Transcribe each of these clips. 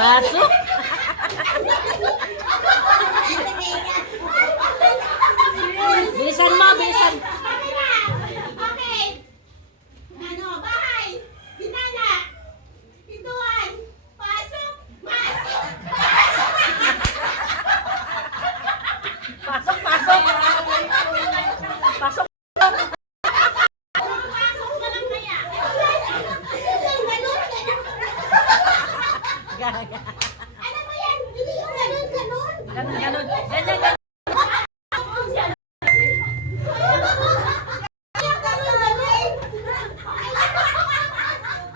Pasok. Bilisan mo, bilisan. Okay. Ano, bahay, bintana, pintuan, pasok, masok. Pasok, pasok. Pasok. Pasok ka lang kaya. Gaga. Ano ba yan? Hindi yung ganun. Ganun, ganun. Ganyan, ganyan.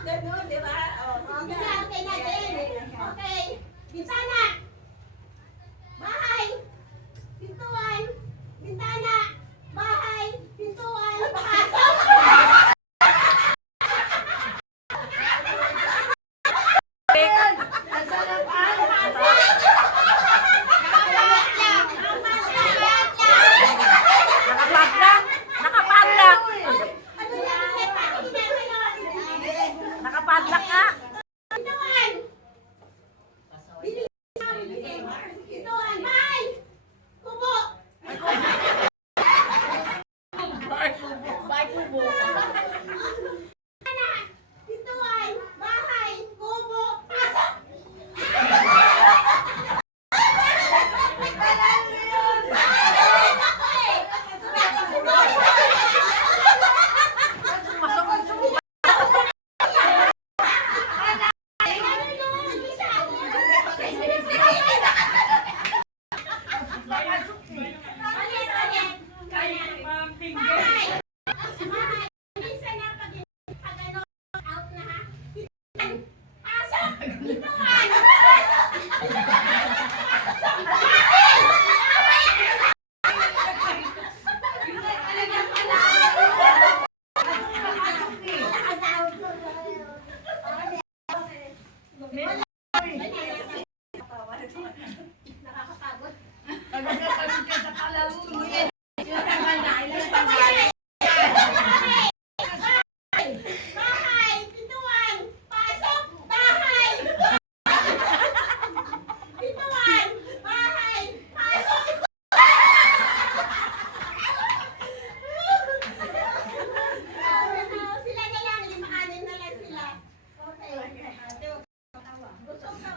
Ganun, di ba? Okay natin. Okay. Bintana. Bahay. Pintuan. Bintana. Bahay. Pintuan. Pasok. Nakapadlock. Nakapadlock. Ano yan? Nakapadlock ka. Pintuan. Pintuan. Bahay. Kubo. Bye, kubo. Pintuan. Bahay. Kubo. Pasok. Nakakapagod. Bahay, pintuan, pasok, bahay. Pintuan, bahay, pasok. Sila na lang, 5-6 na lang sila. Okay. Busog ka.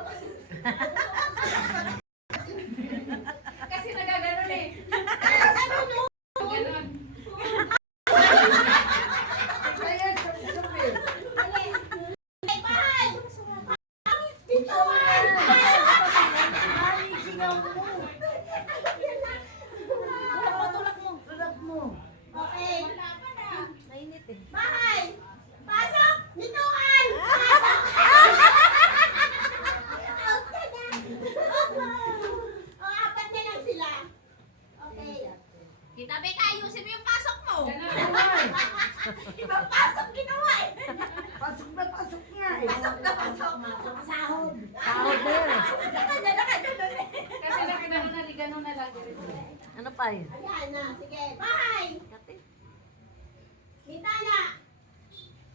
Kasi nagaganon eh. Ano no? Ganon. Ay, bahay. Pintuan, pasok. Tulak mo. Okay. Mainit eh. Bahay. Pasok. Pintuan. Pasok. Out ka na. O, 4 na lang sila. Okay. Kitabi ka, ayusin mo yung pasok mo. Ganon. Ibang pasok ginawa eh. Pasok na eh. Pasok na pasok. Sahod. Sahod na yun. Nakaganon eh. Kasi nakaganon na, ganon na lang. Ano pa yun? Ayan na. Sige. Bahay. Bintana.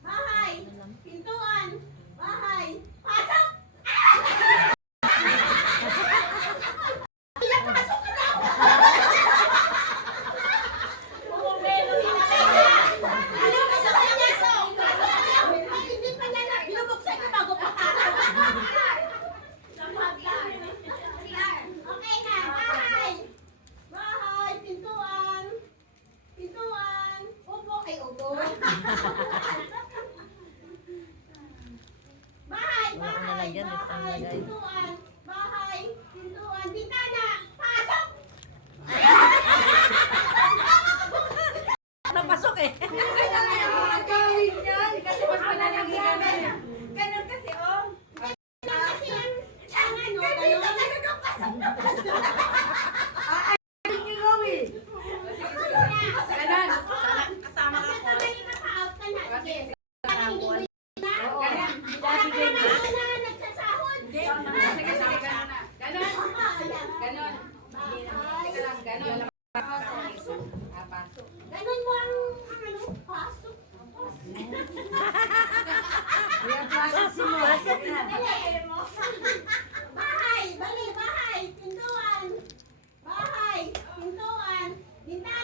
Bahay. Pintuan. Bahay. Pasok. Ilang pasok ka daw? Ano gusto ka niya? Ay, hindi pa na lang. Binubuksan ko bago papasok. Okay na. Bahay. Bahay. Pintuan. Pintuan. Upo. Ay, upo. Bahay. Wala ko Bahay. nalagyan, dito tayo Bahay. nilagay. Pintuan. Bahay. Pintuan. Bintana. Pasok. Napasok eh. Kasi mas malalagi ganon eh. Ganun kasi, oh. Kasi ang ano, ganun. Pasok na pasok. Ganon. Kasama ka po. Naka-out ka na. Sige. Ganon. Wala ka naman na nagsasahod. Sige, sige, ganon na. Ganon. Ayan. Yan, pasok si mo. Pasok na. Dali mo. Bahay, bali, bahay, pintuan. Bahay, pintuan, bintana.